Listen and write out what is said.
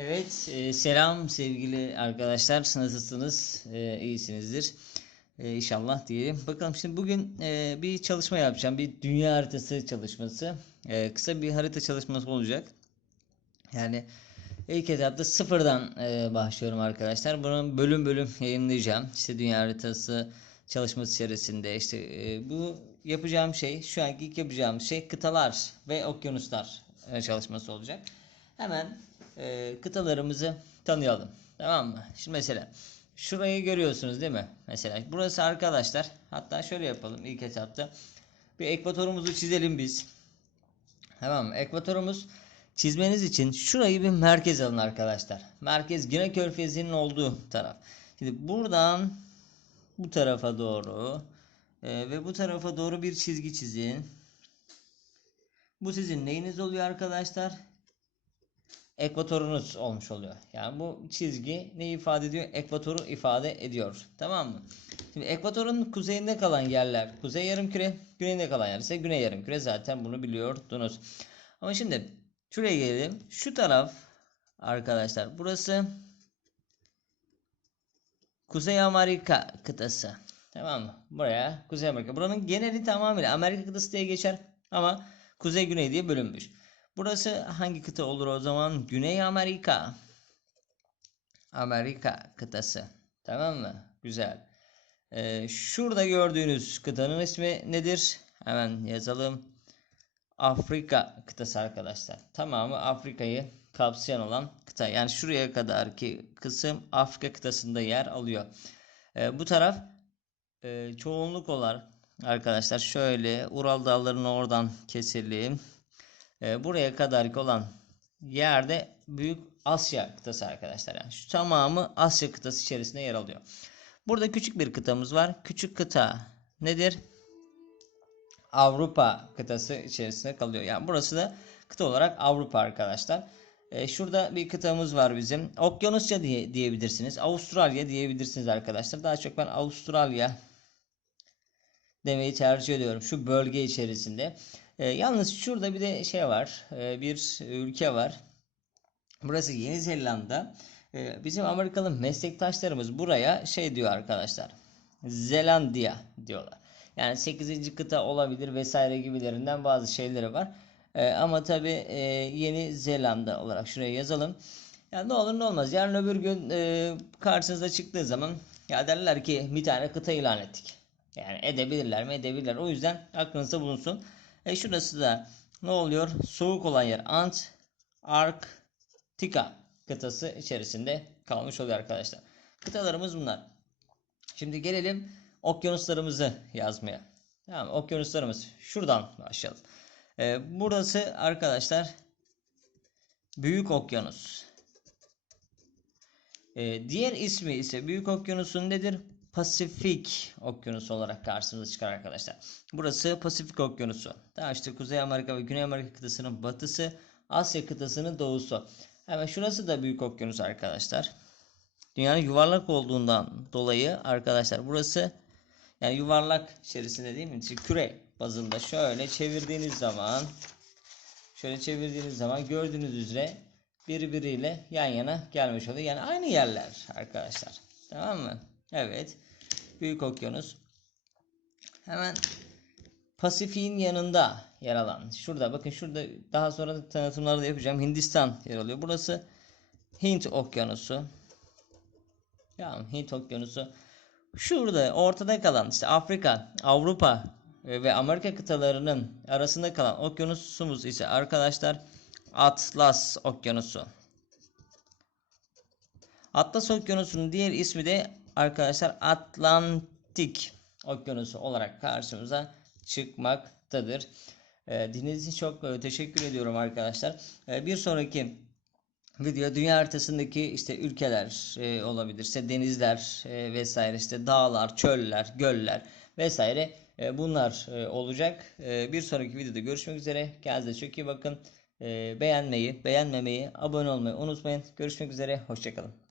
Evet, e, selam sevgili arkadaşlar. Nasılsınız? E, iyisinizdir. E, inşallah diyelim. Bakalım şimdi bugün e, bir çalışma yapacağım. Bir dünya haritası çalışması. E, kısa bir harita çalışması olacak. Yani ilk etapta sıfırdan e, başlıyorum arkadaşlar. Bunu bölüm bölüm yayınlayacağım. İşte dünya haritası çalışması içerisinde işte e, bu yapacağım şey şu anki ilk yapacağım şey kıtalar ve okyanuslar e, çalışması olacak. Hemen e, kıtalarımızı tanıyalım. Tamam mı? Şimdi mesela şurayı görüyorsunuz değil mi? Mesela burası arkadaşlar. Hatta şöyle yapalım ilk etapta. Bir ekvatorumuzu çizelim biz. Tamam mı? Ekvatorumuz çizmeniz için şurayı bir merkez alın arkadaşlar. Merkez Güney Körfezi'nin olduğu taraf. Şimdi buradan bu tarafa doğru e, ve bu tarafa doğru bir çizgi çizin. Bu sizin neyiniz oluyor arkadaşlar? Ekvatorunuz olmuş oluyor. Yani bu çizgi ne ifade ediyor? Ekvatoru ifade ediyor. Tamam mı? Şimdi ekvatorun kuzeyinde kalan yerler kuzey yarımküre, güneyinde kalan yer ise güney yarımküre. Zaten bunu biliyordunuz. Ama şimdi şuraya gelelim. Şu taraf arkadaşlar burası Kuzey Amerika kıtası. Tamam mı? Buraya Kuzey Amerika. Buranın geneli tamamıyla Amerika kıtası diye geçer ama Kuzey Güney diye bölünmüş. Burası hangi kıta olur o zaman? Güney Amerika. Amerika kıtası. Tamam mı? Güzel. Ee, şurada gördüğünüz kıtanın ismi nedir? Hemen yazalım. Afrika kıtası arkadaşlar. Tamamı Afrika'yı kapsayan olan kıta. Yani şuraya kadar ki kısım Afrika kıtasında yer alıyor. Ee, bu taraf e, çoğunluk olarak arkadaşlar şöyle Ural dağlarını oradan keselim. Ee, buraya kadar olan yerde Büyük Asya kıtası arkadaşlar. Yani şu tamamı Asya kıtası içerisinde yer alıyor. Burada küçük bir kıtamız var. Küçük kıta nedir? Avrupa kıtası içerisinde kalıyor. Yani burası da kıta olarak Avrupa arkadaşlar. Ee, şurada bir kıtamız var bizim. Okyanusya diye diyebilirsiniz. Avustralya diyebilirsiniz arkadaşlar. Daha çok ben Avustralya demeyi tercih ediyorum. Şu bölge içerisinde. E, yalnız şurada bir de şey var. E, bir ülke var. Burası Yeni Zelanda. E, bizim Amerikalı meslektaşlarımız buraya şey diyor arkadaşlar. Zelandia diyorlar. Yani 8. kıta olabilir vesaire gibilerinden bazı şeyleri var. E, ama tabi e, Yeni Zelanda olarak şuraya yazalım. Yani ne olur ne olmaz. Yarın öbür gün e, karşınıza çıktığı zaman ya derler ki bir tane kıta ilan ettik. Yani edebilirler mi? Edebilirler. O yüzden aklınızda bulunsun. E şurası da ne oluyor? Soğuk olan yer Antarktika kıtası içerisinde kalmış oluyor arkadaşlar. Kıtalarımız bunlar. Şimdi gelelim okyanuslarımızı yazmaya. Tamam, okyanuslarımız şuradan başlayalım. Ee, burası arkadaşlar Büyük Okyanus. Ee, diğer ismi ise Büyük Okyanus'un nedir? Pasifik Okyanusu olarak karşımıza çıkar arkadaşlar. Burası Pasifik Okyanusu. Daha işte Kuzey Amerika ve Güney Amerika kıtasının batısı, Asya kıtasının doğusu. Hemen şurası da Büyük Okyanus arkadaşlar. Dünyanın yuvarlak olduğundan dolayı arkadaşlar burası yani yuvarlak içerisinde değil mi? Küre bazında şöyle çevirdiğiniz zaman şöyle çevirdiğiniz zaman gördüğünüz üzere birbiriyle yan yana gelmiş oluyor. Yani aynı yerler arkadaşlar. Tamam mı? Evet. Büyük Okyanus. Hemen Pasifik'in yanında yer alan. Şurada bakın şurada daha sonra tanıtımları da yapacağım. Hindistan yer alıyor. Burası Hint Okyanusu. Ya Hint Okyanusu. Şurada ortada kalan işte Afrika, Avrupa ve Amerika kıtalarının arasında kalan okyanusumuz ise arkadaşlar Atlas Okyanusu. Atlas Okyanusu'nun diğer ismi de arkadaşlar Atlantik Okyanusu olarak karşımıza çıkmaktadır. E, dinlediğiniz için çok e, teşekkür ediyorum arkadaşlar. E, bir sonraki video dünya haritasındaki işte ülkeler e, olabilirse denizler e, vesaire işte dağlar, çöller, göller vesaire e, bunlar olacak. E, bir sonraki videoda görüşmek üzere. Kendinize çok iyi bakın. Beğenmeyi, beğenmemeyi, abone olmayı unutmayın. Görüşmek üzere. Hoşçakalın.